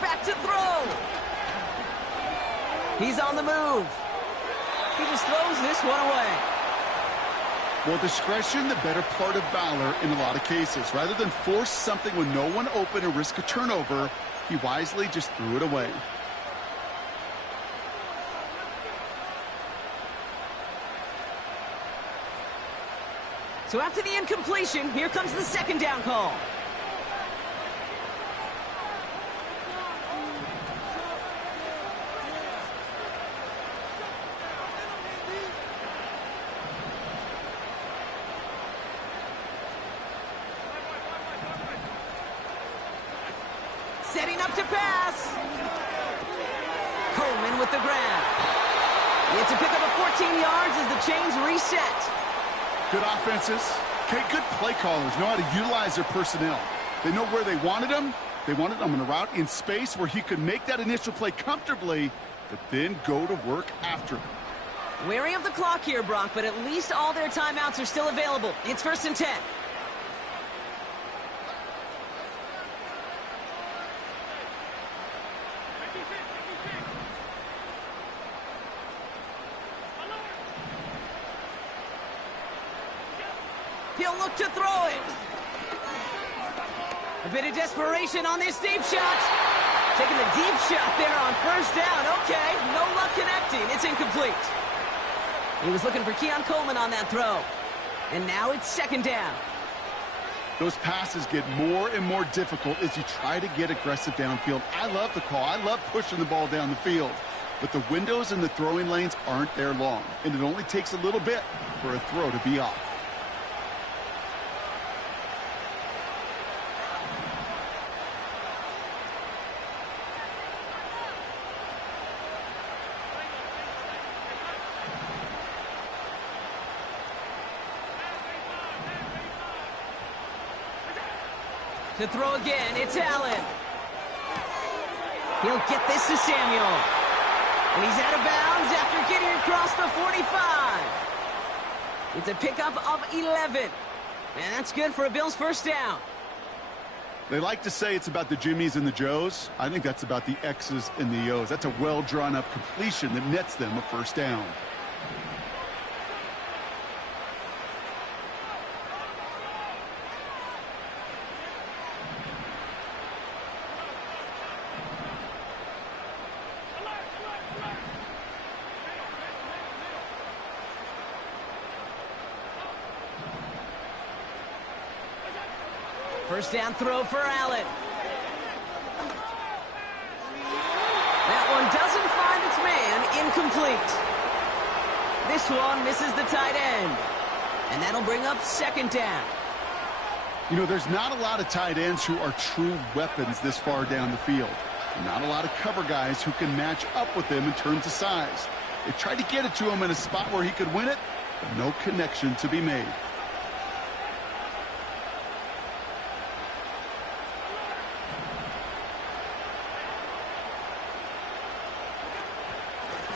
Back to throw. He's on the move. He just throws this one away. Well, discretion, the better part of valor in a lot of cases. Rather than force something with no one open and risk a turnover, he wisely just threw it away. So after the incompletion, here comes the 2nd down call. Setting up to pass. Allen with the grab. It's a pickup of 14 yards as the chains reset. Good offenses. Okay, good play callers know how to utilize their personnel. They know where they wanted him. They wanted him on a route in space where he could make that initial play comfortably, but then go to work after. Wary of the clock here, Brock, but at least all their timeouts are still available. It's 1st and 10. He'll look to throw it. A bit of desperation on this deep shot. Taking the deep shot there on 1st down. Okay, no luck connecting. It's incomplete. He was looking for Keon Coleman on that throw. And now it's 2nd down. Those passes get more and more difficult as you try to get aggressive downfield. I love the call. I love pushing the ball down the field. But the windows in the throwing lanes aren't there long. And it only takes a little bit for a throw to be off. To throw again, it's Allen. He'll get this to Samuel. And he's out of bounds after getting across the 45. It's a pickup of 11. And that's good for a Bills 1st down. They like to say it's about the Jimmies and the Joes. I think that's about the X's and the O's. That's a well-drawn-up completion that nets them a 1st down. First down throw for Allen. That one doesn't find its man. Incomplete. This one misses the tight end. And that'll bring up 2nd down. You know, there's not a lot of tight ends who are true weapons this far down the field. Not a lot of cover guys who can match up with them in terms of size. They tried to get it to him in a spot where he could win it, but no connection to be made.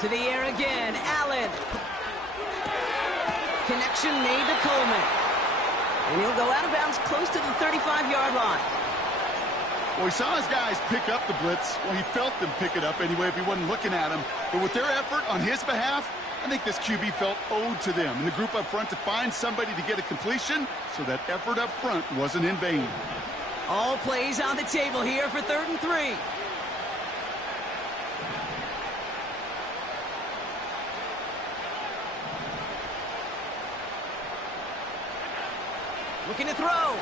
To the air again, Allen. Connection made to Coleman. And he'll go out of bounds close to the 35-yard line. Well, he saw his guys pick up the blitz. Well, he felt them pick it up anyway if he wasn't looking at him. But with their effort on his behalf, I think this QB felt owed to them and the group up front to find somebody to get a completion, so that effort up front wasn't in vain. All plays on the table here for 3rd and 3. Looking to throw.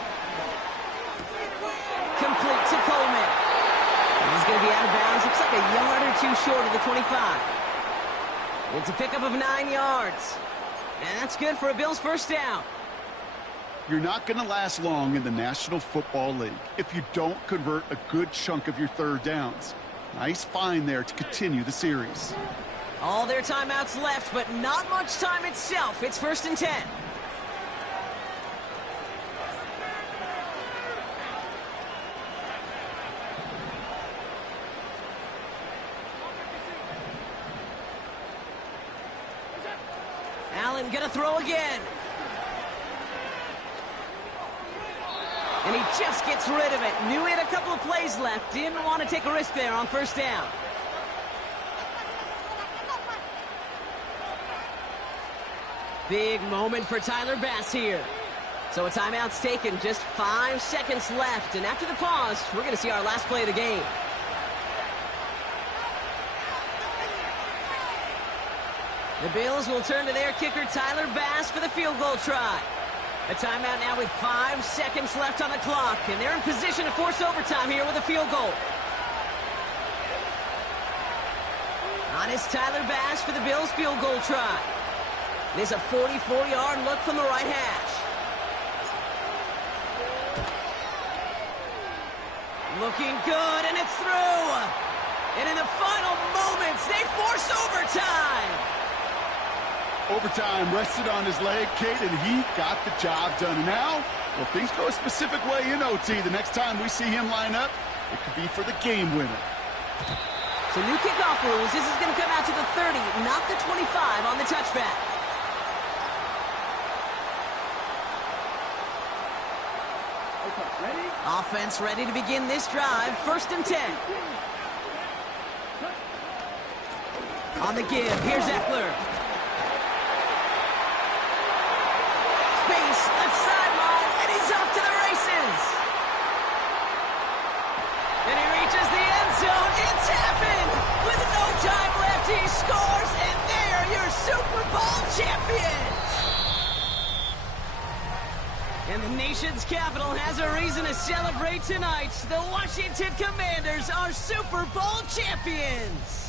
Complete to Coleman. And he's going to be out of bounds. Looks like a yard or 2 short of the 25. It's a pickup of 9 yards. And that's good for a Bills 1st down. You're not going to last long in the National Football League if you don't convert a good chunk of your 3rd downs. Nice find there to continue the series. All their timeouts left, but not much time itself. It's 1st and 10. Allen gonna throw again. And he just gets rid of it. Knew he had a couple of plays left. Didn't want to take a risk there on 1st down. Big moment for Tyler Bass here. So a timeout's taken, just 5 seconds left. And after the pause, we're going to see our last play of the game. The Bills will turn to their kicker, Tyler Bass, for the field goal try. A timeout now with 5 seconds left on the clock, and they're in position to force overtime here with a field goal. On is Tyler Bass for the Bills field goal try. There's a 44-yard look from the right hash. Looking good, and it's through. And in the final moments, they force overtime. Overtime rested on his leg, Kate, and he got the job done. And now, well, things go a specific way in OT. The next time we see him line up, it could be for the game winner. So new kickoff rules. This is going to come out to the 30, not the 25 on the touchback. Okay, ready? Offense ready to begin this drive. 1st and 10. On the give, here's Eckler. Space, left sideline, and he's off to the races. And he reaches the end zone. It's happened! With no time left, he scores, and they are your Super Bowl champions! And the nation's capital has a reason to celebrate tonight. The Washington Commanders are Super Bowl champions!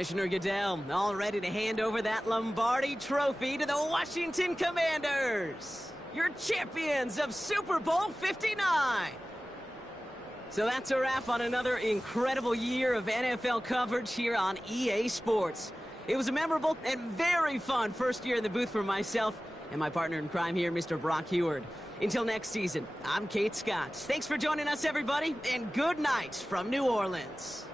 Commissioner Goodell, all ready to hand over that Lombardi trophy to the Washington Commanders, your champions of Super Bowl 59. So that's a wrap on another incredible year of NFL coverage here on EA Sports. It was a memorable and very fun first year in the booth for myself and my partner in crime here, Mr. Brock Heward. Until next season, I'm Kate Scott. Thanks for joining us, everybody, and good night from New Orleans.